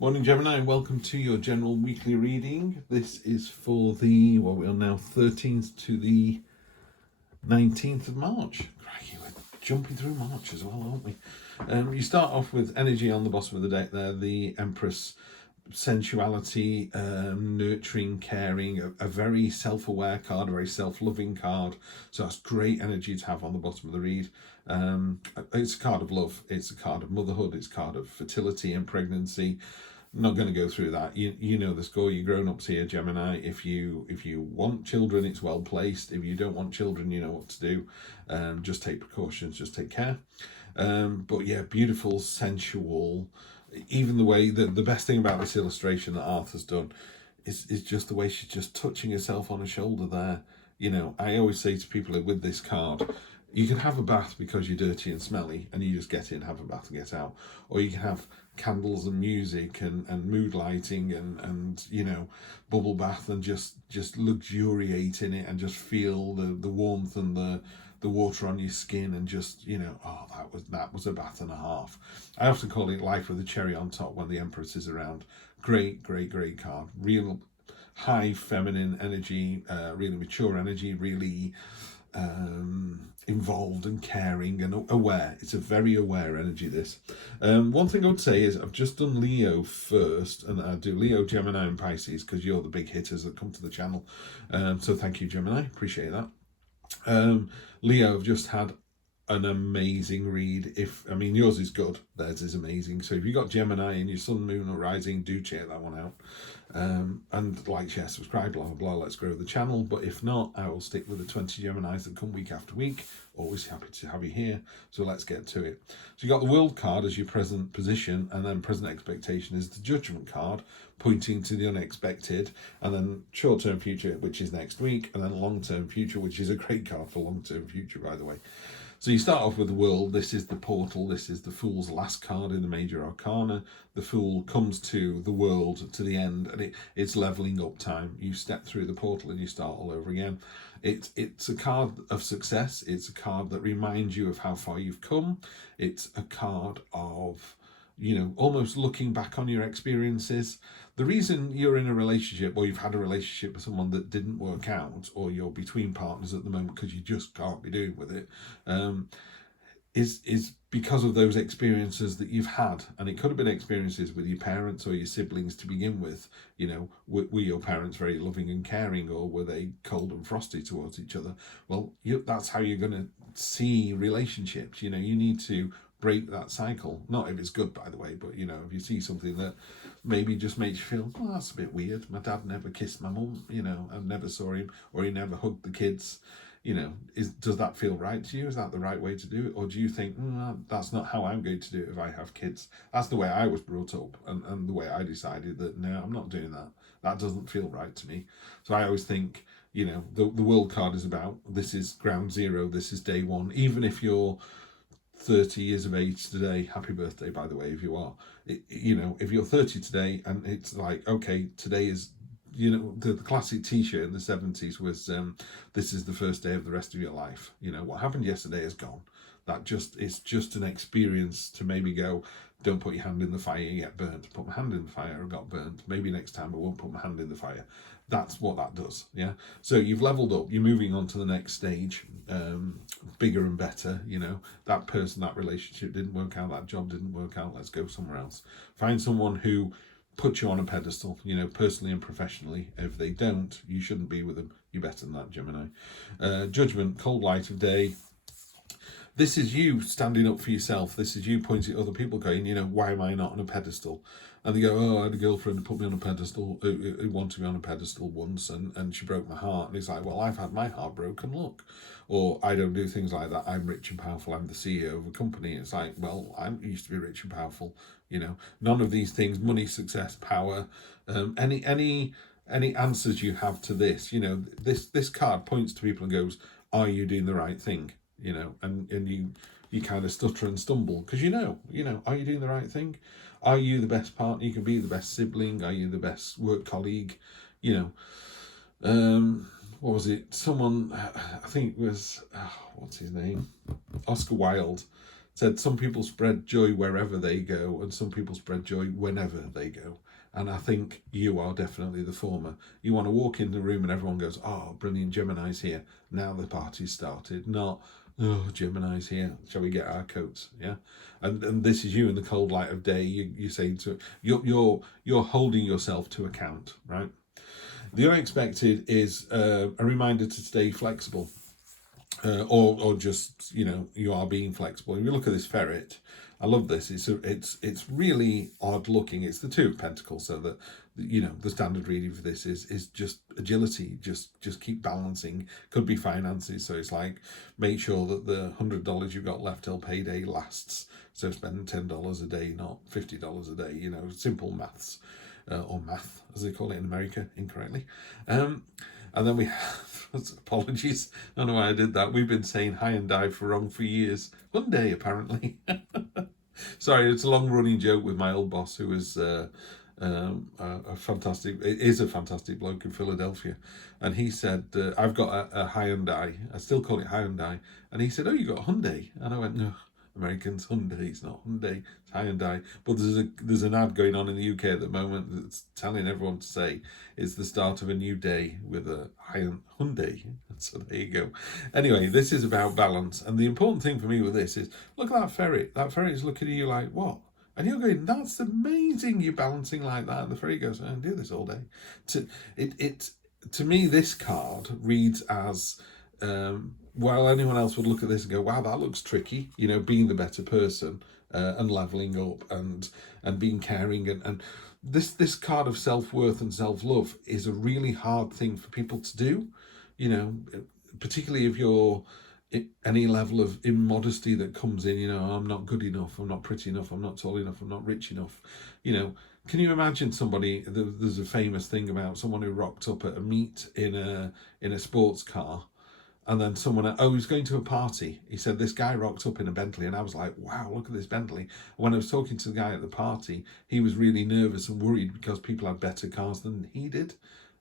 Morning Gemini, and welcome to your general weekly reading. This is for the, well, we're now 13th to the 19th of March. Crikey, we're jumping through March as well, aren't we? You start off with energy on the bottom of the deck there, the Empress, sensuality, nurturing, caring, a very self-aware card, a very self-loving card. So that's great energy to have on the bottom of the read. It's a card of love, it's a card of motherhood, it's a card of fertility and pregnancy. I'm not going to go through that. You know the score. You grown-ups here, Gemini. If you want children, it's well placed. If you don't want children, you know what to do. Just take precautions, just take care. But yeah, beautiful, sensual. Even the way that the best thing about this illustration that Arthur's done is just the way she's just touching herself on her shoulder there. You know, I always say to people with this card, you can have a bath because you're dirty and smelly and you just get in, have a bath and get out. Or you can have candles and music and mood lighting and you know, bubble bath and just luxuriate in it and just feel the warmth and the water on your skin and just, you know, oh, that was a bath and a half. I often call it life with a cherry on top when the Empress is around. Great card. Real high feminine energy, really mature energy, really involved and caring and aware. It's a very aware energy, this. One thing I would say is I've just done Leo first, and I do Leo, Gemini and Pisces because you're the big hitters that come to the channel. So thank you, Gemini, appreciate that. Leo, I've just had an amazing read. I mean yours is good, theirs is amazing. So if you got Gemini and your sun, moon or rising, do check that one out. And like, share, subscribe, blah blah, let's grow the channel. But if not, I will stick with the 20 Geminis that come week after week. Always happy to have you here. So let's get to it. So you got the World card as your present position, and then present expectation is the Judgment card, pointing to the unexpected, and then short-term future, which is next week, and then long-term future, which is a great card for long-term future, by the way. So you start off with the World. This is the portal. This is the Fool's last card in the major arcana. The Fool comes to the world, to the end, and it's leveling up time. You step through the portal and you start all over again. It's a card of success. It's a card that reminds you of how far you've come. It's a card of, you know, almost looking back on your experiences. The reason you're in a relationship or you've had a relationship with someone that didn't work out, or you're between partners at the moment because you just can't be doing with it, is because of those experiences that you've had. And it could have been experiences with your parents or your siblings to begin with. You know, were your parents very loving and caring, or were they cold and frosty towards each other? Well, that's how you're going to see relationships. You know, you need to break that cycle. Not if it's good, by the way, but you know, if you see something that maybe just makes you feel, well, that's a bit weird. My dad never kissed my mum, you know, I never saw him, or he never hugged the kids. You know, does that feel right to you? Is that the right way to do it? Or do you think, that's not how I'm going to do it if I have kids? That's the way I was brought up, and the way I decided that, no, I'm not doing that. That doesn't feel right to me. So I always think, you know, the World card is about, this is ground zero, this is day one. Even if you're 30 years of age today, happy birthday, by the way, if you are. You know, if you're 30 today and it's like, okay, today is, you know, the classic t-shirt in the 70s was, this is the first day of the rest of your life. You know, what happened yesterday is gone. It's just an experience to maybe go, don't put your hand in the fire, you get burnt. Put my hand in the fire, I got burnt. Maybe next time I won't put my hand in the fire. That's what that does, yeah? So you've leveled up, you're moving on to the next stage, bigger and better, you know. That person, that relationship didn't work out, that job didn't work out, let's go somewhere else. Find someone who puts you on a pedestal, you know, personally and professionally. If they don't, you shouldn't be with them. You're better than that, Gemini. Judgment, cold light of day. This is you standing up for yourself. This is you pointing at other people going, you know, why am I not on a pedestal? And they go, oh, I had a girlfriend who put me on a pedestal, who wanted me on a pedestal once, and she broke my heart. And he's like, well, I've had my heart broken, look. Or I don't do things like that. I'm rich and powerful. I'm the CEO of a company. It's like, well, I used to be rich and powerful. You know, none of these things, money, success, power, any answers you have to this, you know, this card points to people and goes, are you doing the right thing? You know, and you kind of stutter and stumble because you know, are you doing the right thing? Are you the best partner you can be, the best sibling? Are you the best work colleague? You know, what was it? Someone, I think it was, what's his name? Oscar Wilde said some people spread joy wherever they go and some people spread joy whenever they go. And I think you are definitely the former. You want to walk in the room and everyone goes, oh, brilliant, Gemini's here. Now the party's started. Not, oh, Gemini's here. Shall we get our coats? Yeah. And this is you in the cold light of day. You say to you're holding yourself to account, right? The unexpected is a reminder to stay flexible, or just, you know, you are being flexible. If you look at this ferret, I love this. It's really odd looking. It's the Two of Pentacles, so that, you know, the standard reading for this is just agility. Just keep balancing. Could be finances. So it's like, make sure that the $100 you've got left till payday lasts. So spend $10 a day, not $50 a day. You know, simple maths, or math as they call it in America incorrectly. And then we have, apologies, I don't know why I did that. We've been saying Hyundai for wrong for years. Hyundai, apparently. Sorry, it's a long-running joke with my old boss, who is a fantastic bloke in Philadelphia. And he said, I've got a Hyundai. I still call it Hyundai. And he said, oh, you got a Hyundai? And I went, no. Americans, Hyundai, it's not Hyundai, it's Hyundai. But there's an ad going on in the UK at the moment that's telling everyone to say it's the start of a new day with a Hyundai. So there you go. Anyway, this is about balance. And the important thing for me with this is, look at that ferret. That ferret is looking at you like, what? And you're going, that's amazing, you're balancing like that. And the ferret goes, I do this all day. To me, this card reads as, while anyone else would look at this and go, wow, that looks tricky, you know, being the better person, and leveling up and being caring, and this card of self-worth and self-love is a really hard thing for people to do, you know, particularly if you're any level of immodesty that comes in, you know, I'm not good enough, I'm not pretty enough, I'm not tall enough, I'm not rich enough, you know. Can you imagine somebody, there's a famous thing about someone who rocked up at a meet in a sports car. And then someone, he's going to a party. He said, this guy rocked up in a Bentley. And I was like, wow, look at this Bentley. When I was talking to the guy at the party, he was really nervous and worried because people had better cars than he did.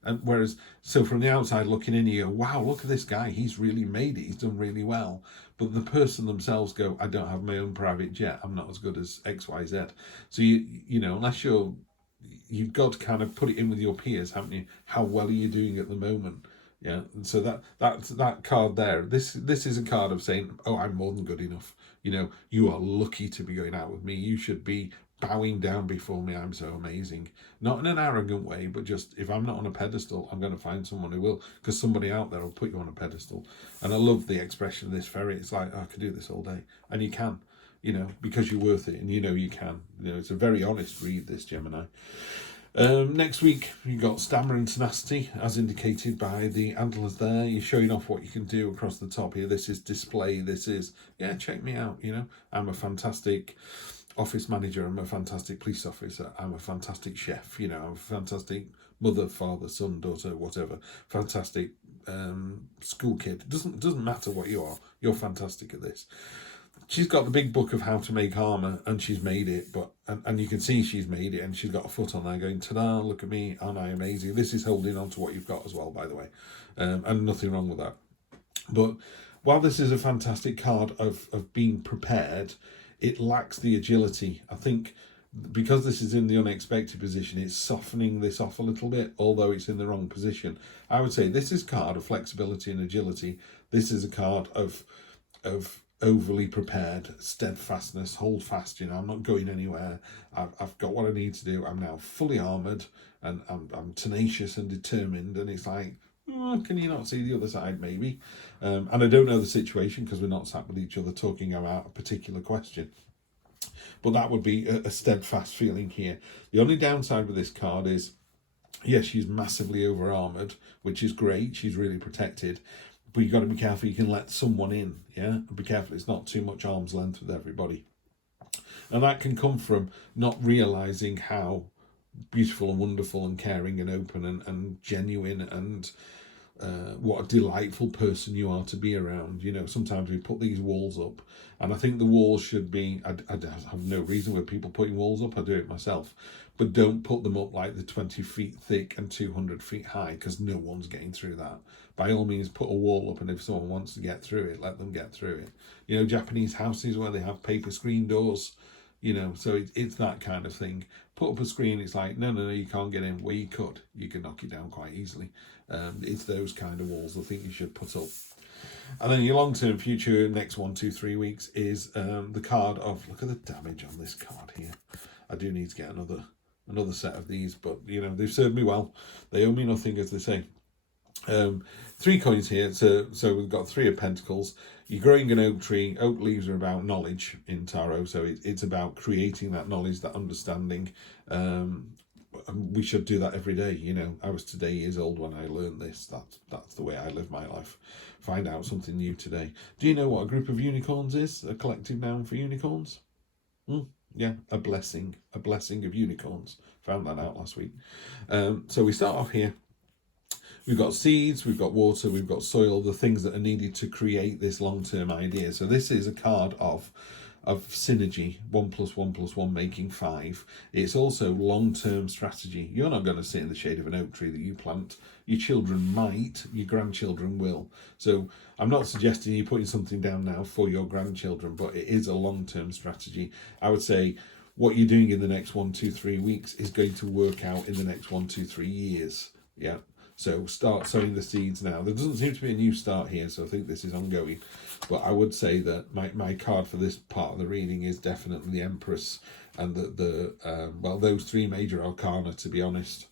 And whereas, so from the outside looking in, you go, wow, look at this guy. He's really made it. He's done really well. But the person themselves go, I don't have my own private jet. I'm not as good as X, Y, Z. So, you know, unless you've got to kind of put it in with your peers, haven't you? How well are you doing at the moment? Yeah, and so that card there, this is a card of saying, oh, I'm more than good enough. You know, you are lucky to be going out with me. You should be bowing down before me. I'm so amazing. Not in an arrogant way, but just, if I'm not on a pedestal, I'm going to find someone who will, because somebody out there will put you on a pedestal. And I love the expression of this ferret. It's like, oh, I could do this all day. And you can, you know, because you're worth it, and you know you can. You know, it's a very honest read, this Gemini. Next week, you've got stammer and tenacity, as indicated by the antlers there. You're showing off what you can do across the top here. This is display. This is, yeah, check me out. You know, I'm a fantastic office manager. I'm a fantastic police officer. I'm a fantastic chef. You know, I'm a fantastic mother, father, son, daughter, whatever. Fantastic school kid. It doesn't matter what you are. You're fantastic at this. She's got the big book of how to make armor, and she's made it, and you can see she's made it, and she's got a foot on there going, ta-da, look at me, aren't I amazing? This is holding on to what you've got as well, by the way, and nothing wrong with that. But while this is a fantastic card of being prepared, it lacks the agility. I think because this is in the unexpected position, it's softening this off a little bit, although it's in the wrong position. I would say this is a card of flexibility and agility. This is a card of overly prepared, steadfastness, hold fast, you know, I'm not going anywhere, I've got what I need to do, I'm now fully armoured, and I'm tenacious and determined, and it's like, can you not see the other side, maybe? And I don't know the situation because we're not sat with each other talking about a particular question. But that would be a steadfast feeling here. The only downside with this card is, yes, she's massively over-armoured, which is great, she's really protected, but you've got to be careful you can let someone in, yeah? Be careful it's not too much arm's length with everybody. And that can come from not realising how beautiful and wonderful and caring and open and genuine and what a delightful person you are to be around. You know, sometimes we put these walls up, and I think the walls should be, I have no reason with people putting walls up, I do it myself, but don't put them up like the 20 feet thick and 200 feet high, because no one's getting through that. By all means, put a wall up, and if someone wants to get through it, let them get through it. You know, Japanese houses where they have paper screen doors, you know, so it's that kind of thing. Put up a screen, it's like, no, you can't get in. Where you could knock it down quite easily. It's those kind of walls I think you should put up. And then your long-term future, next 1, 2, 3 weeks, is the card of, look at the damage on this card here. I do need to get another set of these, but, you know, they've served me well. They owe me nothing, as they say. 3 coins here, so we've got 3 of Pentacles. You're growing an oak tree. Oak leaves are about knowledge in tarot, so it's about creating that knowledge, that understanding. We should do that every day. You know, I was today years old when I learned this. That's the way I live my life. Find out something new today. Do you know what a group of unicorns is? A collective noun for unicorns? Yeah, a blessing of unicorns. Found that out last week. So we start off here. We've got seeds, we've got water, we've got soil, the things that are needed to create this long-term idea. So this is a card of synergy, 1 + 1 + 1 making 5. It's also long-term strategy. You're not going to sit in the shade of an oak tree that you plant. Your children might, your grandchildren will. So I'm not suggesting you're putting something down now for your grandchildren, but it is a long-term strategy. I would say what you're doing in the next 1, 2, 3 weeks is going to work out in the next 1, 2, 3 years. Yeah. So start sowing the seeds now. There doesn't seem to be a new start here, so I think this is ongoing. But I would say that my card for this part of the reading is definitely the Empress and well, those 3 major arcana, to be honest.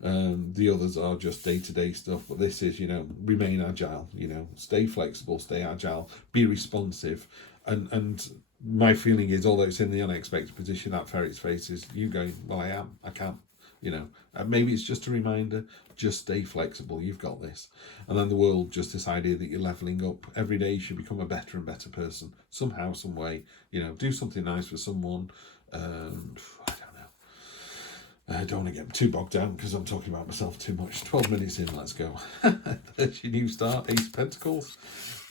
The others are just day-to-day stuff, but this is, you know, remain agile, you know, stay flexible, stay agile, be responsive. And my feeling is, although it's in the unexpected position, that ferret's face is you going, well, I can. You know, maybe it's just a reminder, just stay flexible, you've got this. And then the world, just this idea that you're leveling up. Every day you should become a better and better person, somehow, some way. You know, do something nice for someone. I don't know. I don't want to get too bogged down because I'm talking about myself too much. 12 minutes in, let's go. There's your new start, Ace of Pentacles.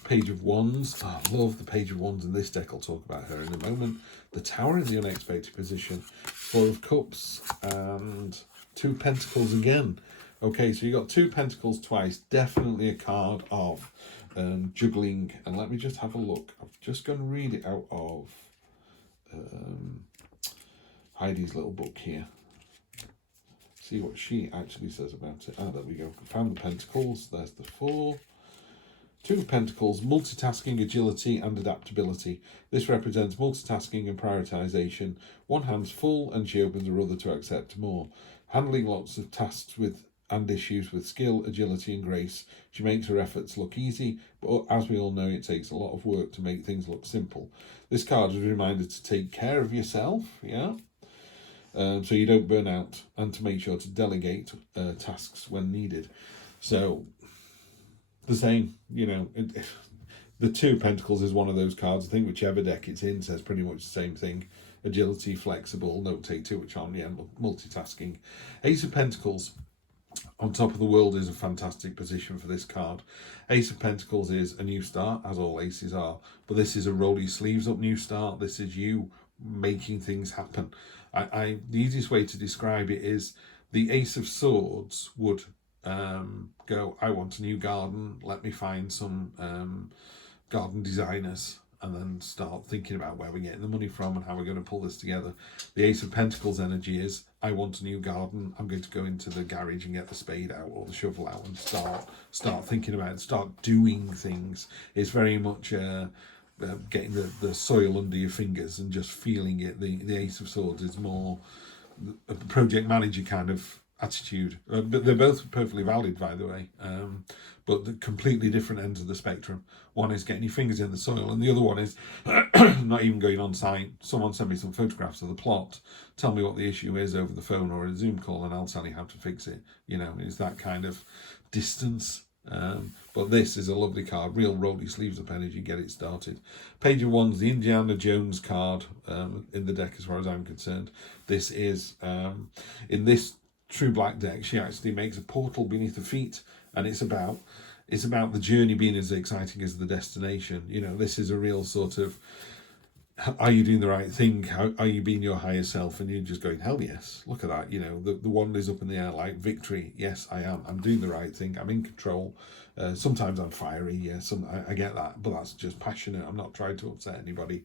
Page of Wands. Oh, I love the Page of Wands in this deck. I'll talk about her in a moment. The Tower in the unexpected position. 4 of Cups and 2 Pentacles again. Okay, so you got 2 Pentacles twice. Definitely a card of juggling. And let me just have a look. I'm just going to read it out of Heidi's little book here. See what she actually says about it. Ah, there we go. Found the Pentacles. There's the 4. 2 of Pentacles, multitasking, agility and adaptability. This represents multitasking and prioritization. One hand's full and she opens her other to accept more. Handling lots of tasks and issues with skill, agility and grace. She makes her efforts look easy, but as we all know, it takes a lot of work to make things look simple. This card is a reminder to take care of yourself, yeah? So you don't burn out, and to make sure to delegate tasks when needed. So the same, you know, the 2 Pentacles is one of those cards. I think whichever deck it's in says pretty much the same thing. Agility, flexible, don't take too much on, yeah, multitasking. Ace of Pentacles on top of the world is a fantastic position for this card. Ace of Pentacles is a new start, as all aces are, but this is a roll your sleeves up new start. This is you making things happen. The easiest way to describe it is the Ace of Swords would go, I want a new garden, let me find some garden designers, and then start thinking about where we're getting the money from and how we're going to pull this together. The Ace of Pentacles energy is, I want a new garden, I'm going to go into the garage and get the spade out or the shovel out and start thinking about it, start doing things. It's very much getting the soil under your fingers and just feeling it. The Ace of Swords is more a project manager kind of attitude, but they're both perfectly valid, by the way, but the completely different ends of the spectrum. One is getting your fingers in the soil, and the other one is not even going on site. Someone send me some photographs of the plot, tell me what the issue is over the phone or a Zoom call, and I'll tell you how to fix it. You know, it's that kind of distance. But this is a lovely card, real roll your sleeves up energy, get it started. Page of Wands, the Indiana Jones card in the deck as far as I'm concerned. This is, in this True Black deck, she actually makes a portal beneath her feet, and it's about the journey being as exciting as the destination. You know, this is a real sort of are you doing the right thing? How are you being your higher self? And you're just going, hell yes, look at that. You know, the wand is up in the air like victory. Yes, I am. I'm doing the right thing. I'm in control. Sometimes I'm fiery. Yeah, I get that, but that's just passionate. I'm not trying to upset anybody.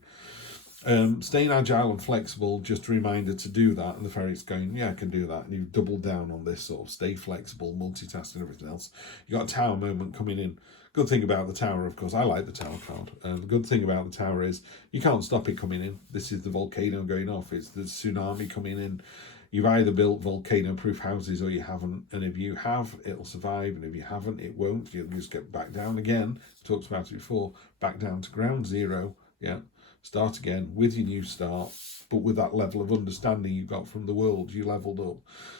Staying agile and flexible, just a reminder to do that. And the ferret's going, yeah, I can do that. And you've doubled down on this sort of stay flexible, multitasking, everything else. You got a tower moment coming in. Good thing about the tower, of course, I like the tower card. The good thing about the tower is you can't stop it coming in. This is the volcano going off. It's the tsunami coming in. You've either built volcano-proof houses or you haven't. And if you have, it'll survive. And if you haven't, it won't. You'll just get back down again. Talked about it before. Back down to ground zero. Yeah. Start again with your new start, but with that level of understanding you got from the world, you leveled up.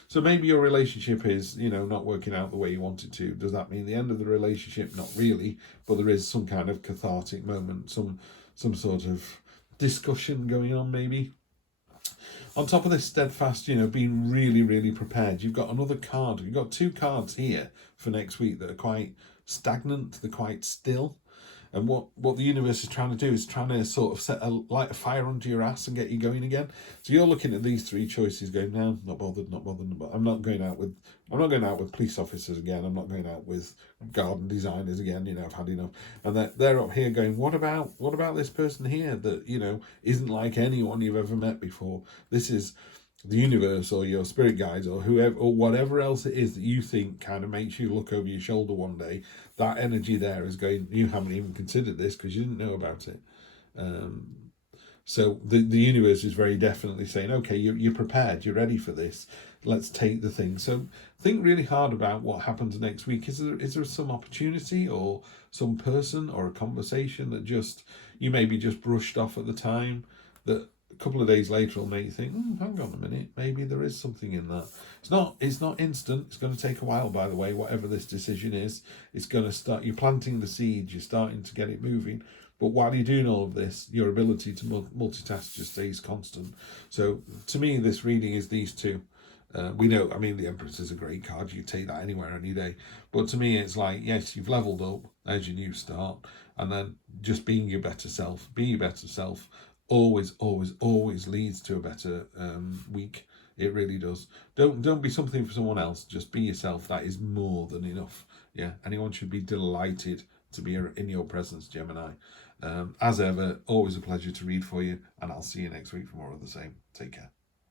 So maybe your relationship is, not working out the way you want it to. Does that mean the end of the relationship? Not really, but there is some kind of cathartic moment, some sort of discussion going on maybe. On top of this steadfast, being really, really prepared, you've got another card. You've got two cards here for next week that are quite stagnant, they're quite still. And what the universe is trying to do is trying to sort of light a fire under your ass and get you going again. So you're looking at these three choices, going, no, not bothered. I'm not going out with police officers again. I'm not going out with garden designers again. I've had enough. And they're up here going, what about this person here that isn't like anyone you've ever met before? This is the universe or your spirit guides or whoever or whatever else it is that you think kind of makes you look over your shoulder one day. That energy there is going, you haven't even considered this because you didn't know about it. So the universe is very definitely saying, okay, you're prepared, you're ready for this. Let's take the thing. So think really hard about what happens next week. Is there some opportunity or some person or a conversation that you maybe just brushed off at the time that a couple of days later will make you think, hang on a minute, maybe there is something in that. It's not instant. It's going to take a while, by the way, whatever this decision is. It's going to start, you're planting the seeds, you're starting to get it moving. But while you're doing all of this, your ability to multitask just stays constant. So to me, this reading is these two. We know, the Empress is a great card. You take that anywhere, any day. But to me, it's like, yes, you've leveled up. There's your new start. And then just being your better self. Be your better self. Always leads to a better week. It really does. Don't be something for someone else. Just be yourself. That is more than enough. Yeah. Anyone should be delighted to be in your presence, Gemini. As ever, always a pleasure to read for you, and I'll see you next week for more of the same. Take care.